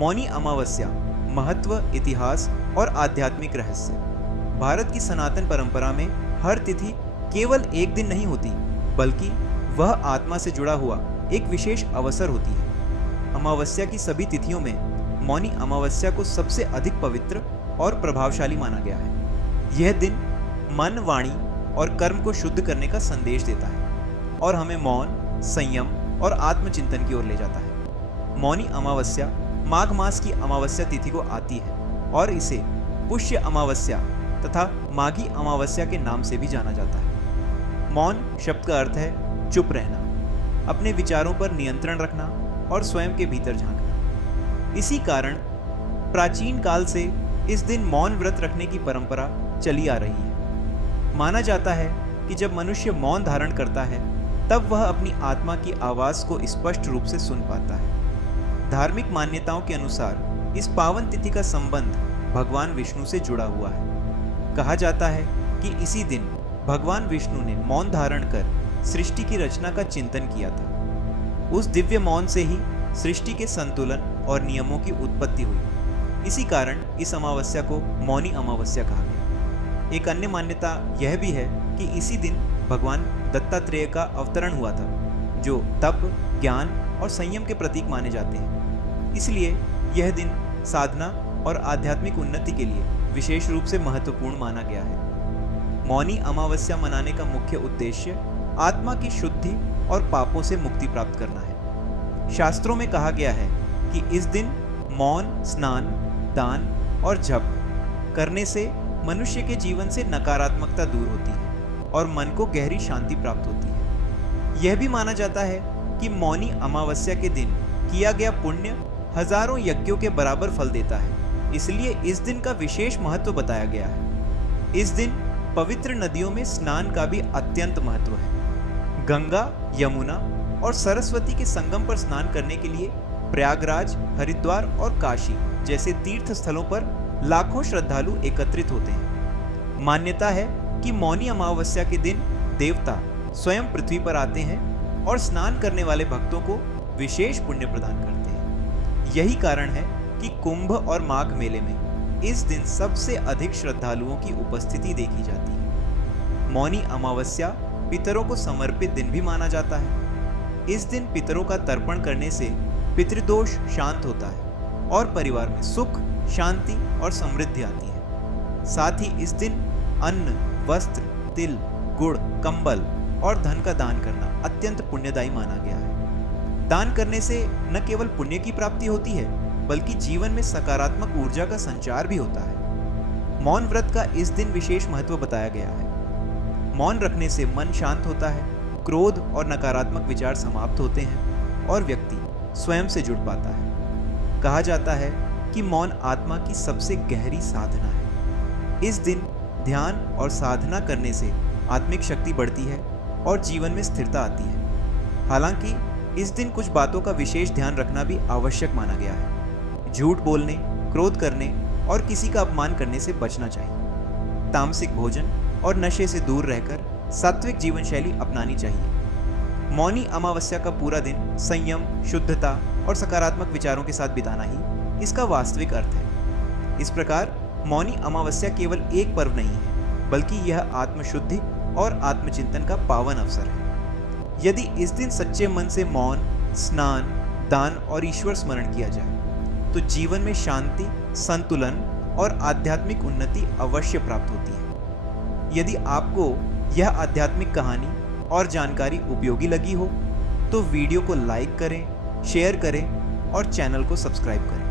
मौनी अमावस्या, महत्व, इतिहास और आध्यात्मिक रहस्य। भारत की सनातन परंपरा में हर तिथि केवल एक दिन नहीं होती, बल्कि वह आत्मा से जुड़ा हुआ एक विशेष अवसर होती है। अमावस्या की सभी तिथियों में मौनी अमावस्या को सबसे अधिक पवित्र और प्रभावशाली माना गया है। यह दिन मन, वाणी और कर्म को शुद्ध करने का संदेश देता है और हमें मौन, संयम और आत्मचिंतन की ओर ले जाता है। मौनी अमावस्या माघ मास की अमावस्या तिथि को आती है और इसे पुष्य अमावस्या तथा माघी अमावस्या के नाम से भी जाना जाता है। मौन शब्द का अर्थ है चुप रहना, अपने विचारों पर नियंत्रण रखना और स्वयं के भीतर झांकना। इसी कारण प्राचीन काल से इस दिन मौन व्रत रखने की परंपरा चली आ रही है। माना जाता है कि जब मनुष्य मौन धारण करता है तब वह अपनी आत्मा की आवाज को स्पष्ट रूप से सुन पाता है। धार्मिक मान्यताओं के अनुसार इस पावन तिथि का संबंध भगवान विष्णु से जुड़ा हुआ है। कहा जाता है कि इसी दिन भगवान विष्णु ने मौन धारण कर सृष्टि की रचना का चिंतन किया था। उस दिव्य मौन से ही सृष्टि के संतुलन और नियमों की उत्पत्ति हुई। इसी कारण इस अमावस्या को मौनी अमावस्या कहा गया। एक अन्य मान्यता यह भी है कि इसी दिन भगवान दत्तात्रेय का अवतरण हुआ था, जो तप, ज्ञान और संयम के प्रतीक माने जाते हैं। इसलिए यह दिन साधना और आध्यात्मिक उन्नति के लिए विशेष रूप से महत्वपूर्ण माना गया है। मौनी अमावस्या मनाने का मुख्य उद्देश्य आत्मा की शुद्धि और पापों से मुक्ति प्राप्त करना है। शास्त्रों में कहा गया है कि इस दिन मौन, स्नान, दान और जप करने से मनुष्य के जीवन से नकारात्मकता दूर होती है और मन को गहरी शांति प्राप्त होती है। यह भी माना जाता है कि मौनी अमावस्या के दिन किया गया पुण्य हजारों यज्ञों के बराबर फल देता है, इसलिए इस दिन का विशेष महत्व बताया गया है। इस दिन पवित्र नदियों में स्नान का भी अत्यंत महत्व है। गंगा, यमुना और सरस्वती के संगम पर स्नान करने के लिए प्रयागराज, हरिद्वार और काशी जैसे तीर्थ स्थलों पर लाखों श्रद्धालु एकत्रित होते हैं। मान्यता है कि मौनी अमावस्या के दिन देवता स्वयं पृथ्वी पर आते हैं और स्नान करने वाले भक्तों को विशेष पुण्य प्रदान करते हैं। यही कारण है कि कुंभ और माघ मेले में इस दिन सबसे अधिक श्रद्धालुओं की उपस्थिति देखी जाती है। मौनी अमावस्या पितरों को समर्पित दिन भी माना जाता है। इस दिन पितरों का तर्पण करने से पितृदोष शांत होता है और परिवार में सुख, शांति और समृद्धि आती है। साथ ही इस दिन अन्न, वस्त्र, तिल, गुड़, कंबल और धन का दान करना अत्यंत पुण्यदायी माना गया है। दान करने से न केवल पुण्य की प्राप्ति होती है, बल्कि जीवन में सकारात्मक ऊर्जा का संचार भी होता है। मौन व्रत का इस दिन विशेष महत्व बताया गया है। मौन रखने से मन शांत होता है, क्रोध और नकारात्मक विचार समाप्त होते हैं और व्यक्ति स्वयं से जुड़ पाता है। कहा जाता है कि मौन आत्मा की सबसे गहरी साधना है। इस दिन ध्यान और साधना करने से आत्मिक शक्ति बढ़ती है और जीवन में स्थिरता आती है। हालांकि इस दिन कुछ बातों का विशेष ध्यान रखना भी आवश्यक माना गया है। झूठ बोलने, क्रोध करने और किसी का अपमान करने से बचना चाहिए। तामसिक भोजन और नशे से दूर रहकर सात्विक जीवन शैली अपनानी चाहिए। मौनी अमावस्या का पूरा दिन संयम, शुद्धता और सकारात्मक विचारों के साथ बिताना ही इसका वास्तविक अर्थ है। इस प्रकार मौनी अमावस्या केवल एक पर्व नहीं है, बल्कि यह आत्मशुद्धि और आत्मचिंतन का पावन अवसर है। यदि इस दिन सच्चे मन से मौन, स्नान, दान और ईश्वर स्मरण किया जाए तो जीवन में शांति, संतुलन और आध्यात्मिक उन्नति अवश्य प्राप्त होती है। यदि आपको यह आध्यात्मिक कहानी और जानकारी उपयोगी लगी हो तो वीडियो को लाइक करें, शेयर करें और चैनल को सब्सक्राइब करें।